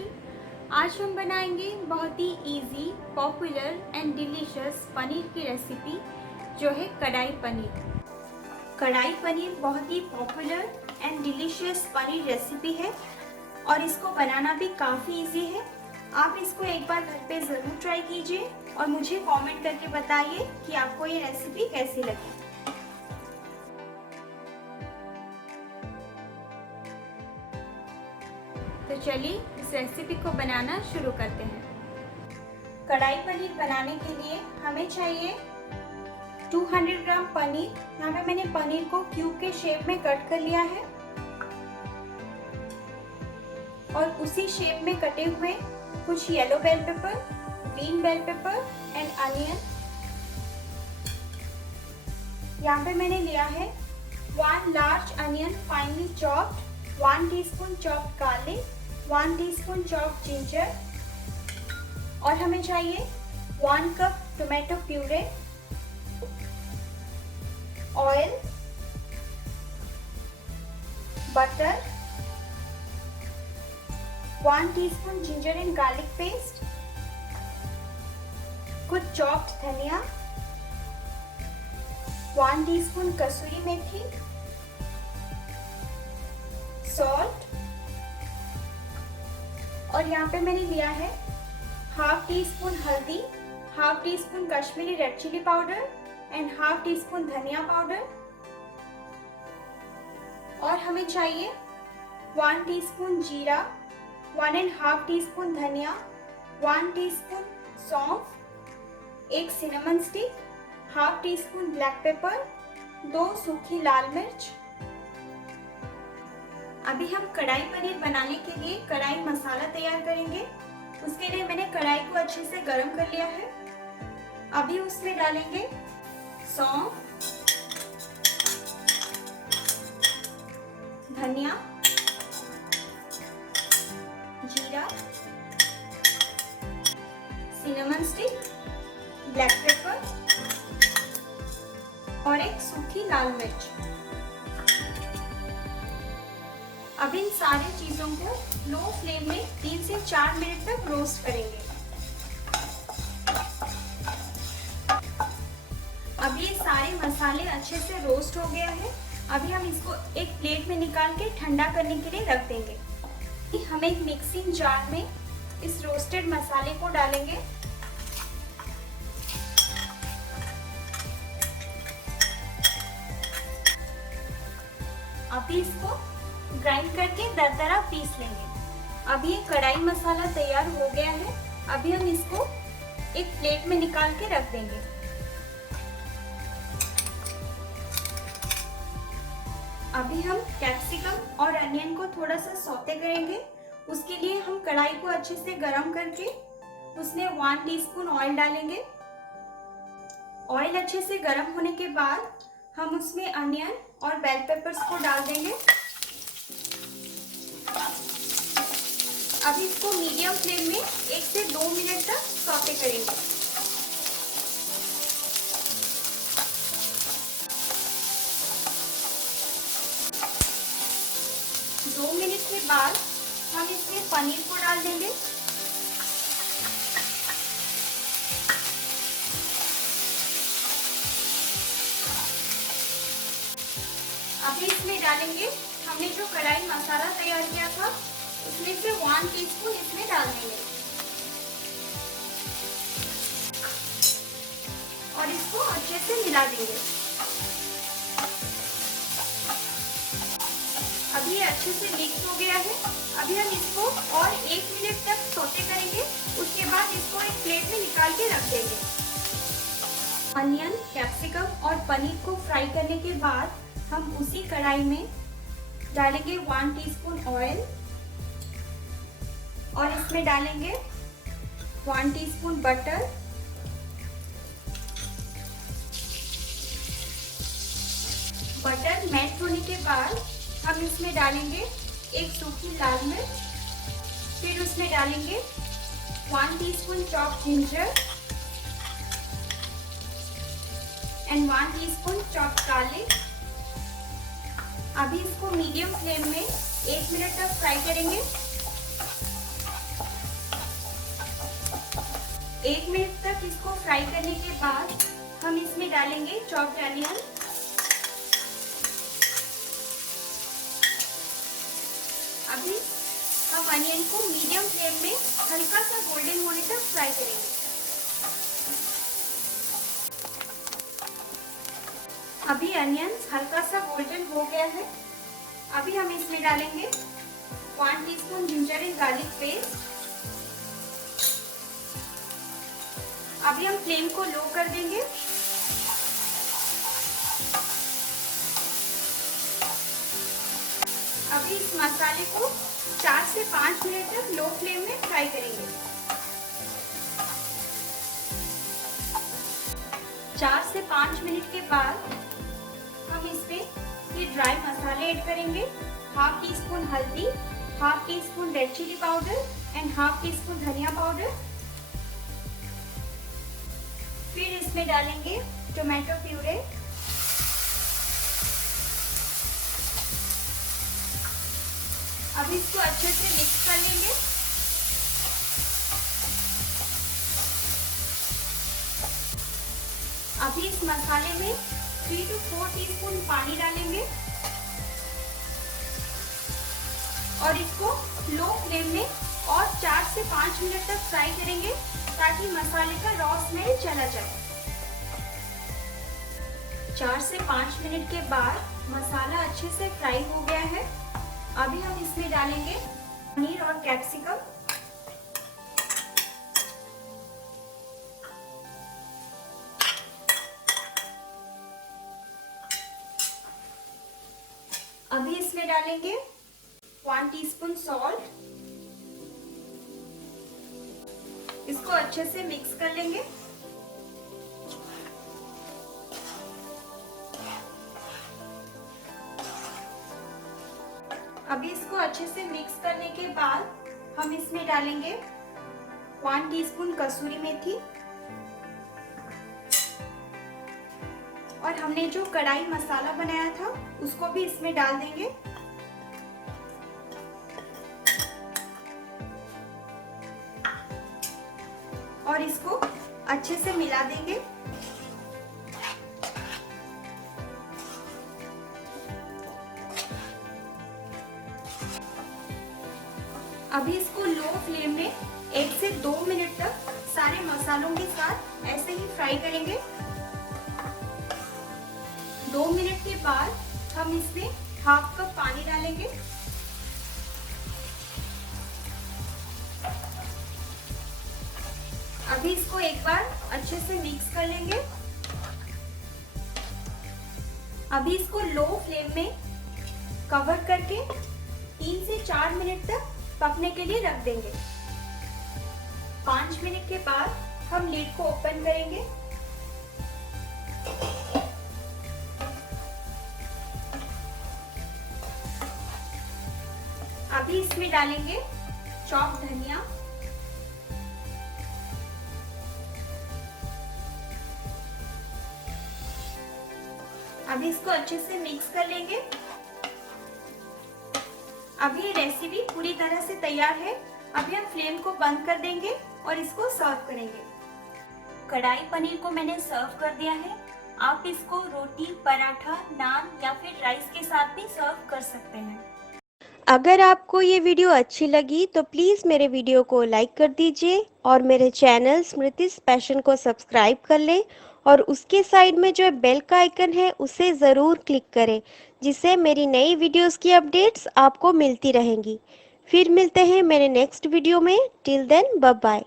Kitchen. आज हम बनाएंगे बहुत ही easy, popular and delicious paneer की रेसिपी जो है कढ़ाई पनीर। कढ़ाई पनीर बहुत ही popular and delicious paneer recipe है और इसको बनाना भी काफ़ी इजी है। आप इसको एक बार घर पे ज़रूर ट्राई कीजिए और मुझे कमेंट करके बताइए कि आपको ये रेसिपी कैसी लगी। तो चलिए इस रेसिपी को बनाना शुरू करते हैं। कढ़ाई पनीर बनाने के लिए हमें चाहिए 200 ग्राम पनीर। यहाँ पे मैंने पनीर को क्यूब के शेप में कट कर लिया है और उसी शेप में कटे हुए कुछ yellow bell pepper, green bell pepper and onion. यहाँ पे मैंने लिया है 1 large onion finely chopped, 1 teaspoon chopped garlic, 1 teaspoon chopped ginger और हमें चाहिए 1 cup tomato puree, oil, butter, 1 teaspoon ginger and garlic paste, कुछ चॉप्ड धनिया, 1 टीस्पून कसूरी मेथी, सॉल्ट और यहाँ पे मैंने लिया है हाफ टी स्पून हल्दी, half teaspoon Kashmiri red chilli powder and half teaspoon धनिया पाउडर और हमें चाहिए 1 टीस्पून जीरा, 1.5 टीस्पून धनिया, 1 टीस्पून सौंफ, 1 cinnamon stick, half tea spoon black pepper, 2 सूखी लाल मिर्च। अभी हम कढ़ाई पनीर बनाने के लिए कढ़ाई मसाला तैयार करेंगे। उसके लिए मैंने कढ़ाई को अच्छे से गर्म कर लिया है। अभी उसमें डालेंगे सौंफ, धनिया, जीरा, सिनेमन स्टिक, ब्लैक पेपर और 1 सूखी लाल मिर्च। अब इन सारी चीजों को लो फ्लेम में 3 से 4 मिनट तक रोस्ट करेंगे। अब ये सारे मसाले अच्छे से रोस्ट हो गया है। अभी हम इसको एक प्लेट में निकाल के ठंडा करने के लिए रख देंगे। हम एक मिक्सिंग जार में इस रोस्टेड मसाले को डालेंगे। अभी इसको ग्राइंड करके दरदरा पीस लेंगे। अब ये कढ़ाई मसाला तैयार हो गया है। अभी हम इसको एक प्लेट में निकाल के रख देंगे। अभी हम कैप्सिकम और अनियन को थोड़ा सा सौते करेंगे। उसके लिए हम कढ़ाई को अच्छे से गरम करके उसमें 1 टीस्पून ऑयल डालेंगे। ऑयल अच्छे से गरम होने के बाद हम उसमें अनियन और बेल पेपर्स को डाल देंगे। अभी इसको मीडियम फ्लेम में 1 से 2 मिनट तक सौते करेंगे। दो मिनट के बाद हम इसमें पनीर को डाल देंगे। अभी इसमें डालेंगे हमने जो कढ़ाई मसाला तैयार किया था, उसमें से 1 टीस्पून इसमें डाल देंगे और इसको अच्छे से मिला देंगे। अभी ये अच्छे से मिक्स हो गया है। अभी हम इसको और 1 मिनट तक सौते करेंगे। उसके बाद इसको एक प्लेट में निकाल के रख देंगे। अनियन, कैप्सिकम और पनीर को फ्राई करने के बाद हम उसी कढ़ाई में डालेंगे 1 टीस्पून ऑयल और इसमें डालेंगे 1 टीस्पून बटर, बटर मेल्ट होने के बाद हम इसमें डालेंगे 1 सूखी लाल मिर्च, फिर उसमें डालेंगे 1 teaspoon chopped ginger and 1 teaspoon chopped garlic. अभी इसको मीडियम फ्लेम में 1 मिनट तक फ्राई करेंगे। 1 मिनट तक इसको फ्राई करने के बाद हम इसमें डालेंगे चॉप्ड अनियन। अभी हम अनियन को मीडियम फ्लेम में हल्का सा गोल्डन होने तक फ्राई करेंगे। अभी अनियन हल्का सा गोल्डन हो गया है। अभी हम इसमें डालेंगे 1 teaspoon ginger and garlic paste. अभी हम फ्लेम को लो कर देंगे। अभी इस मसाले को 4 से 5 मिनट तक लो फ्लेम में फ्राई करेंगे। 4 से 5 मिनट के बाद हम इसमें ये ड्राई मसाले ऐड करेंगे। हाफ टी स्पून हल्दी, half teaspoon red chilli powder and half teaspoon धनिया पाउडर। फिर इसमें डालेंगे टोमेटो प्यूरे। अब इसको अच्छे से मिक्स कर लेंगे। अभी इस मसाले में 3 to 4 टीस्पून पानी डालेंगे और इसको लो फ्लेम में और 4 से 5 मिनट तक फ्राई करेंगे ताकि मसाले का रॉ स्मेल चला जाए। 4 से 5 मिनट के बाद मसाला अच्छे से फ्राई हो गया है। अभी हम इसमें डालेंगे पनीर और कैप्सिकम। अभी इसमें डालेंगे 1 टीस्पून सॉल्ट। इसको अच्छे से मिक्स कर लेंगे। अभी इसको अच्छे से मिक्स करने के बाद हम इसमें डालेंगे 1 टीस्पून कसूरी मेथी और हमने जो कढ़ाई मसाला बनाया था उसको भी इसमें डाल देंगे। और इसको अच्छे से मिला देंगे। अभी इसको लो फ्लेम में 1 से 2 मिनट तक सारे मसालों के साथ ऐसे ही फ्राई करेंगे। 2 मिनट के बाद हम इसमें हाफ कप पानी डालेंगे। अभी इसको एक बार अच्छे से मिक्स कर लेंगे। अभी इसको लो फ्लेम में कवर करके 3 से 4 मिनट तक पकने के लिए रख देंगे। 5 मिनट के बाद हम लीड को ओपन करेंगे। अभी इसमें डालेंगे चॉप्ड धनिया। अभी इसको अच्छे से मिक्स कर लेंगे। अभी ये रेसिपी पूरी तरह से तैयार है। अभी हम फ्लेम को बंद कर देंगे और इसको सर्व करेंगे। कढ़ाई पनीर को मैंने सर्व कर दिया है। आप इसको रोटी, पराठा, नान या फिर राइस के साथ भी सर्व कर सकते हैं। अगर आपको ये वीडियो अच्छी लगी तो प्लीज़ मेरे वीडियो को लाइक कर दीजिए और मेरे चैनल स्मृतिस पैशन को सब्सक्राइब कर लें और उसके साइड में जो बेल का आइकन है उसे ज़रूर क्लिक करें, जिससे मेरी नई वीडियोस की अपडेट्स आपको मिलती रहेंगी। फिर मिलते हैं मेरे नेक्स्ट वीडियो में। Till then bye bye.